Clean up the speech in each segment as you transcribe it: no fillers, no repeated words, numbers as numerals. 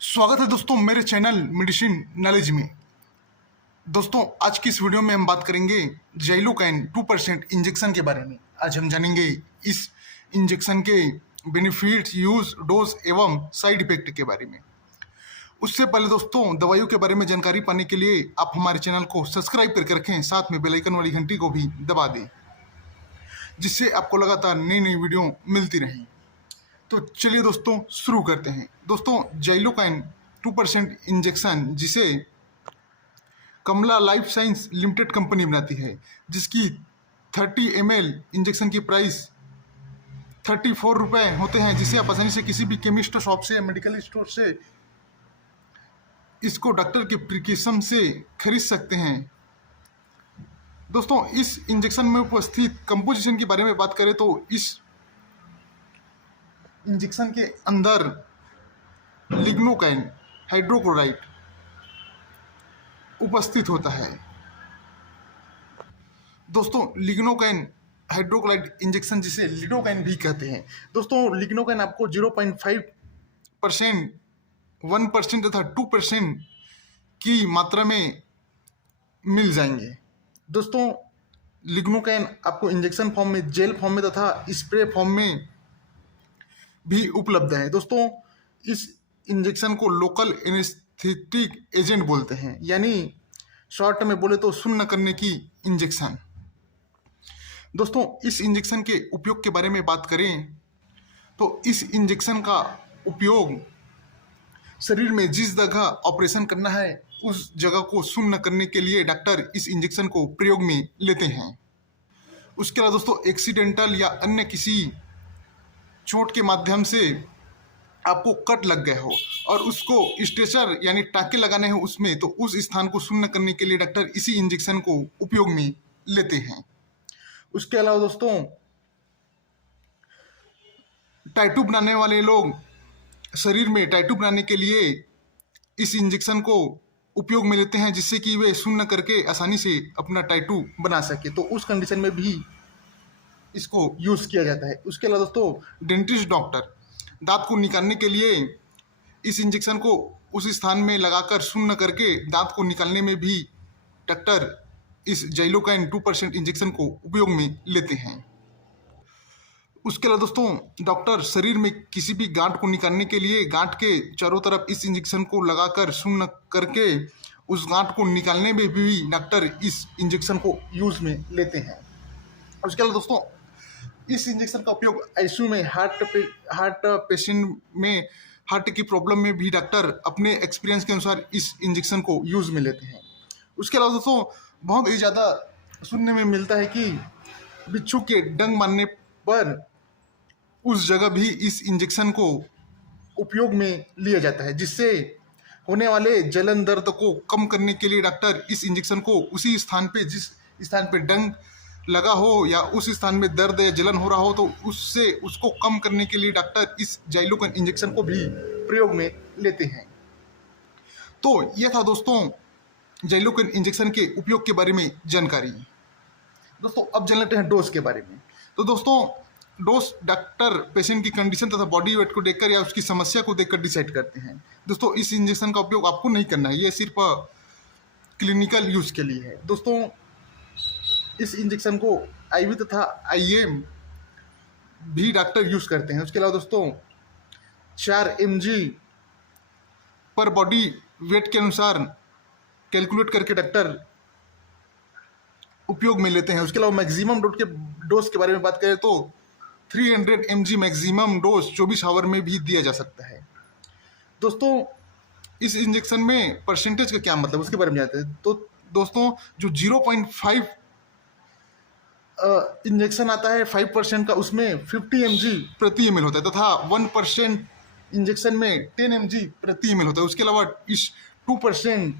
स्वागत है दोस्तों मेरे चैनल मेडिसिन नॉलेज में। दोस्तों आज की इस वीडियो में हम बात करेंगे जाइलोकाइन 2% इंजेक्शन के बारे में। आज हम जानेंगे इस इंजेक्शन के बेनिफिट्स, यूज, डोज एवं साइड इफेक्ट के बारे में। उससे पहले दोस्तों दवाइयों के बारे में जानकारी पाने के लिए आप हमारे चैनल को सब्सक्राइब करके रखें, साथ में बेल आइकन वाली घंटी को भी दबा दें, जिससे आपको लगातार नई नई वीडियो मिलती रहें। तो चलिए दोस्तों शुरू करते हैं। दोस्तों जाइलोकाइन 2% इंजेक्शन, जिसे कमला लाइफ साइंस लिमिटेड कंपनी बनाती है, जिसकी 30 ml इंजेक्शन की प्राइस 34 रुपये होते हैं, जिसे आप आसानी से किसी भी केमिस्ट शॉप से, मेडिकल स्टोर से इसको डॉक्टर के प्रिस्क्रिप्शन से खरीद सकते हैं। दोस्तों इस इंजेक्शन में उपस्थित कंपोजिशन के बारे में बात करें तो इस इंजेक्शन के अंदर लिग्नोकाइन हाइड्रोक्लोराइड उपस्थित होता है। दोस्तों लिग्नोकाइन हाइड्रोक्लोराइड इंजेक्शन, जिसे लिडोकाइन भी कहते हैं। दोस्तों लिग्नोकाइन आपको 0.5%, 1% तथा 2% की मात्रा में मिल जाएंगे। दोस्तों लिग्नोकाइन आपको इंजेक्शन फॉर्म में, जेल फॉर्म में तथा स्प्रे फॉर्म में भी उपलब्ध है। दोस्तों इस इंजेक्शन को लोकल एनेस्थेटिक एजेंट बोलते हैं, यानी शॉर्ट में बोले तो सुन्न करने की इंजेक्शन। दोस्तों इस इंजेक्शन के उपयोग के बारे में बात करें तो इस इंजेक्शन का उपयोग शरीर में जिस जगह ऑपरेशन करना है उस जगह को सुन्न करने के लिए डॉक्टर इस इंजेक्शन को प्रयोग में लेते हैं। उसके अलावा दोस्तों एक्सीडेंटल या अन्य किसी चोट के माध्यम से आपको कट लग गया हो और उसको स्ट्रेचर यानी टाँके लगाने हो उसमें, तो उस स्थान को सुन्न करने के लिए डॉक्टर इसी इंजेक्शन को उपयोग में लेते हैं। उसके अलावा दोस्तों टैटू बनाने वाले लोग शरीर में टैटू बनाने के लिए इस इंजेक्शन को उपयोग में लेते हैं, जिससे कि वे सुन्न करके आसानी से अपना टैटू बना सके, तो उस कंडीशन में भी इसको यूज़ किया जाता है। उसके अलावा दोस्तों डेंटिस्ट डॉक्टर दांत को निकालने के लिए इस इंजेक्शन को उस स्थान में लगाकर सुन्न करके दांत को निकालने में भी डॉक्टर इस जाइलोकाइन 2% इंजेक्शन को उपयोग में लेते हैं। उसके अलावा दोस्तों डॉक्टर शरीर में किसी भी गांठ को निकालने के लिए गांठ के चारों तरफ इस इंजेक्शन को लगाकर सुन्न करके उस गांठ को निकालने में भी डॉक्टर इस इंजेक्शन को यूज़ में लेते हैं। उसके अलावा दोस्तों इस इंजेक्शन का उपयोग आईसीयू में हार्ट पेशेंट में हार्ट की प्रॉब्लम में भी डॉक्टर अपने एक्सपीरियंस के अनुसार इस इंजेक्शन को यूज़ में लेते हैं। उसके अलावा दोस्तों बहुत ही ज़्यादा सुनने में मिलता है कि बिच्छू के डंक मारने पर उस जगह भी इस इंजेक्शन को उपयोग में लिया जाता है, जिससे होने वाले जलन दर्द को कम करने के लिए डॉक्टर इस इंजेक्शन को उसी स्थान पे, जिस स्थान पे डंक लगा हो या उस स्थान में दर्द या जलन हो रहा हो, तो उसको कम करने के लिए डॉक्टर इस जाइलोकाइन इंजेक्शन को भी प्रयोग में लेते हैं। तो यह था दोस्तों जाइलोकाइन इंजेक्शन के उपयोग के बारे में जानकारी। दोस्तों अब जान लेते हैं डोज के बारे में। तो दोस्तों डोज डॉक्टर पेशेंट की कंडीशन तथा बॉडी वेट को देखकर या उसकी समस्या को देखकर डिसाइड करते हैं। दोस्तों इस इंजेक्शन का उपयोग आपको नहीं करना है, यह सिर्फ क्लिनिकल यूज़ के लिए है। दोस्तों इस इंजेक्शन को आईवी तथा आईएम भी डॉक्टर यूज़ करते हैं। उसके अलावा दोस्तों 4 mg पर बॉडी वेट के अनुसार कैलकुलेट करके डॉक्टर उपयोग में लेते हैं। उसके अलावा मैक्सिमम डोज के बारे में बात करें तो 300 mg मैक्सिमम डोज 24 आवर में भी दिया जा सकता है। दोस्तों इस इंजेक्शन में परसेंटेज का क्या मतलब, उसके बारे में जानते हैं। तो दोस्तों जो 0.5 इंजेक्शन आता है 5% का, उसमें 50 mg प्रति ml होता है तथा 1% इंजेक्शन में 10 mg प्रति ml होता है। उसके अलावा इस 2%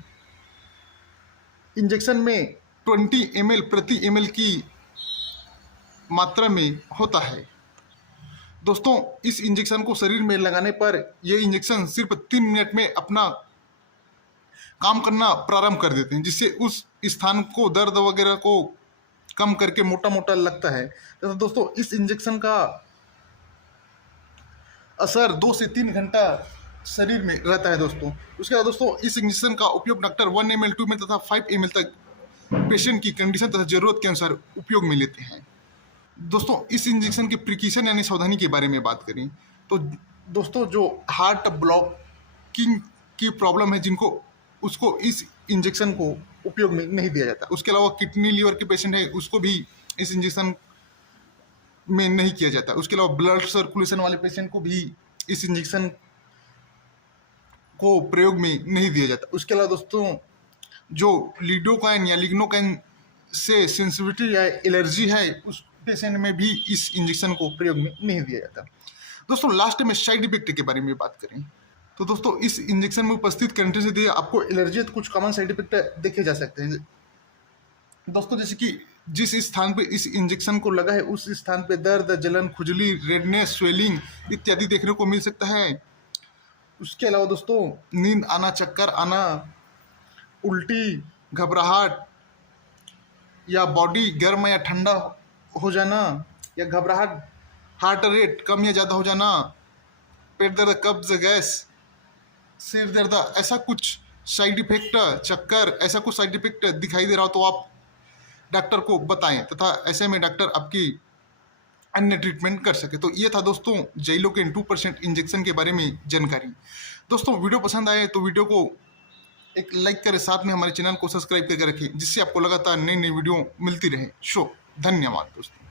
इंजेक्शन में 20 ml प्रति ml की मात्रा में होता है। दोस्तों इस इंजेक्शन को शरीर में लगाने पर यह इंजेक्शन सिर्फ 3 मिनट में अपना काम करना प्रारंभ कर देते हैं, जिससे उस स्थान को दर्द वगैरह को कम करके मोटा मोटा लगता है। तो दोस्तों इस इंजेक्शन का असर 2 से 3 घंटा शरीर में रहता है दोस्तों। उसके बाद दोस्तों इस इंजेक्शन का उपयोग डॉक्टर 1 ml 2 ml तथा 5 ml तक पेशेंट की कंडीशन तथा जरूरत के अनुसार उपयोग में लेते हैं। दोस्तों इस इंजेक्शन के प्रिकॉशन यानी सावधानी के बारे में बात करें तो दोस्तों जो हार्ट ब्लॉकिंग की प्रॉब्लम है जिनको, उसको इस इंजेक्शन को उपयोग में नहीं दिया जाता। उसके अलावा किडनी लीवर के पेशेंट है उसको भी इस इंजेक्शन में नहीं किया जाता। उसके अलावा ब्लड सर्कुलेशन वाले पेशेंट को भी इस इंजेक्शन को प्रयोग में नहीं दिया जाता। उसके अलावा दोस्तों जो लिडोकाइन या लिग्नोकाइन से सेंसिटिविटी या एलर्जी है उस पेशेंट में भी इस इंजेक्शन को प्रयोग में नहीं दिया जाता। दोस्तों लास्ट में साइड इफेक्ट के बारे में बात करें तो दोस्तों इस इंजेक्शन में उपस्थित कंटेंट से आपको एलर्जी तो कुछ कॉमन साइड इफेक्ट देखे जा सकते हैं दोस्तों, जैसे कि जिस स्थान पे इस इंजेक्शन को लगा है उस स्थान पे दर्द, जलन, खुजली, रेडनेस, स्वेलिंग इत्यादि देखने को मिल सकता है। उसके अलावा दोस्तों नींद आना, चक्कर आना, उल्टी, घबराहट या बॉडी गर्म या ठंडा हो जाना या घबराहट, हार्ट रेट कम या ज़्यादा हो जाना, पेट दर्द, कब्ज, गैस, सिर दर्द, ऐसा कुछ साइड इफेक्ट, चक्कर, ऐसा कुछ साइड इफेक्ट दिखाई दे रहा हो तो आप डॉक्टर को बताएं तथा ऐसे में डॉक्टर आपकी अन्य ट्रीटमेंट कर सके। तो ये था दोस्तों जाइलोकेन 2% इंजेक्शन के बारे में जानकारी। दोस्तों वीडियो पसंद आए तो वीडियो को एक लाइक करें, साथ में हमारे चैनल को सब्सक्राइब करके रखें जिससे आपको लगातार नई नई वीडियो मिलती रहे। धन्यवाद दोस्तों।